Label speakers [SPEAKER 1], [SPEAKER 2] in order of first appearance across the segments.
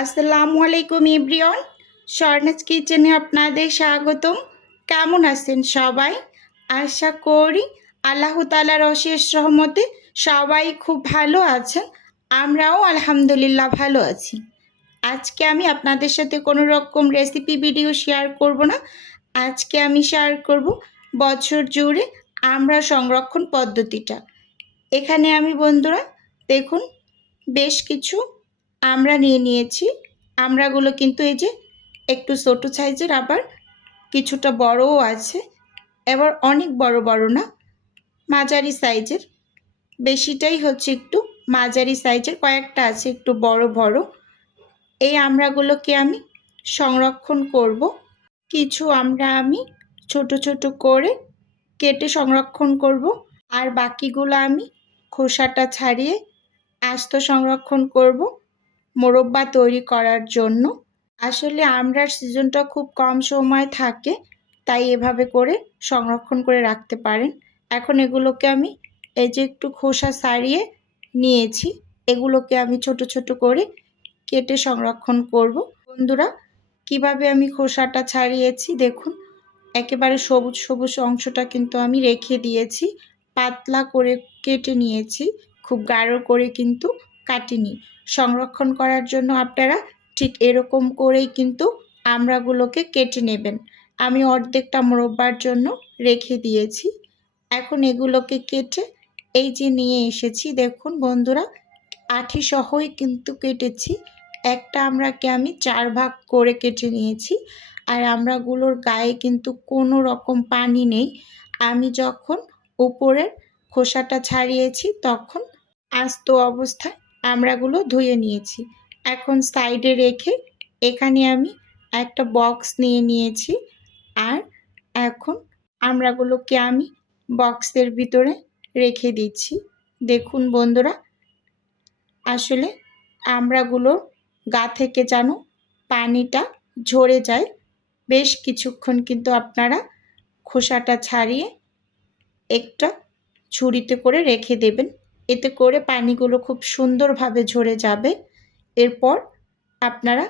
[SPEAKER 1] আসসালামু আলাইকুম ইব্রিয়ন স্বর্ণাজ কিচেনে আপনাদের স্বাগতম। কেমন আছেন সবাই? আশা করি আল্লাহ তালার অশেষ রহমতে সবাই খুব ভালো আছেন। আমরাও আলহামদুলিল্লাহ ভালো আছি। আজকে আমি আপনাদের সাথে কোনো রকম রেসিপি ভিডিও শেয়ার করব না। আজকে আমি শেয়ার করব বছর জুড়ে আমরা সংরক্ষণ পদ্ধতিটা। এখানে আমি বন্ধুরা দেখুন, বেশ কিছু আমরা নিয়ে নিয়েছি। আমরাগুলো কিন্তু এই যে একটু ছোটো সাইজের আবার কিছুটা বড়ও আছে। এবার অনেক বড় বড় না, মাঝারি সাইজের। বেশিটাই হচ্ছে একটু মাঝারি সাইজের, কয়েকটা আছে একটু বড় বড়। এই আমরাগুলোকে আমি সংরক্ষণ করব। কিছু আমরা আমি ছোট ছোট করে কেটে সংরক্ষণ করব। আর বাকিগুলো আমি খোসাটা ছাড়িয়ে আস্ত সংরক্ষণ করব। মোরব্বা তৈরি করার জন্য। আসলে আমরার সিজনটা খুব কম সময় থাকে, তাই এভাবে করে সংরক্ষণ করে রাখতে পারেন। এখন এগুলোকে আমি এই যে একটু খোসা সারিয়ে নিয়েছি, এগুলোকে আমি ছোট ছোট করে কেটে সংরক্ষণ করব। বন্ধুরা, কীভাবে আমি খোসাটা ছাড়িয়েছি দেখুন, একেবারে সবুজ সবুজ অংশটা কিন্তু আমি রেখে দিয়েছি, পাতলা করে কেটে নিয়েছি, খুব গাঢ় করে কিন্তু কাটিনি। সংরক্ষণ করার জন্য আপনারা ঠিক এরকম করেই কিন্তু আমড়াগুলোকে কেটে নেবেন। আমি অর্ধেকটা মোরব্বার জন্য রেখে দিয়েছি। এখন এগুলোকে কেটে এই যে নিয়ে এসেছি, দেখুন বন্ধুরা আঠি সহই কিন্তু কেটেছি। একটা আমড়াকে আমি চার ভাগ করে কেটে নিয়েছি আর আমড়াগুলোর গায়ে কিন্তু কোনো রকম পানি নেই। আমি যখন উপরের খোসাটা ছাড়িয়েছি, তখন আস্ত অবস্থায় আমড়াগুলো ধুয়ে নিয়েছি। এখন সাইডে রেখে এখানে আমি একটা বক্স নিয়ে নিয়েছি আর এখন আমড়াগুলোকে আমি বক্সের ভিতরে রেখে দিচ্ছি। দেখুন বন্ধুরা, আসলে আমড়াগুলোর গা থেকে যেন পানিটা ঝরে যায়। বেশ কিছুক্ষণ কিন্তু আপনারা খোসাটা ছাড়িয়ে একটা ছুরিতে করে রেখে দেবেন। এতে করে পানিগুলো খুব সুন্দরভাবে ঝরে যাবে। এরপর আপনারা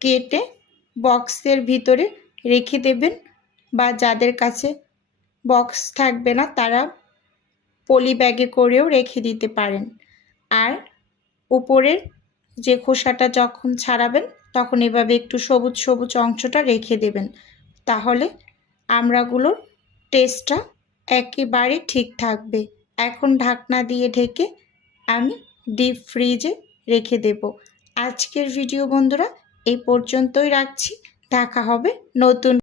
[SPEAKER 1] কেটে বক্সের ভিতরে রেখে দেবেন বা যাদের কাছে বক্স থাকবে না তারা পলি ব্যাগে করেও রেখে দিতে পারেন। আর উপরের যে খোসাটা যখন ছাড়াবেন তখন এভাবে একটু সবুজ সবুজ অংশটা রেখে দেবেন। তাহলে আমড়াগুলোর টেস্টটা একেবারে ঠিক থাকবে। এখন ঢাকনা দিয়ে ঢেকে আমি ডিপ ফ্রিজে রেখে দেব। আজকের ভিডিও বন্ধুরা এই পর্যন্তই রাখছি। দেখা হবে নতুন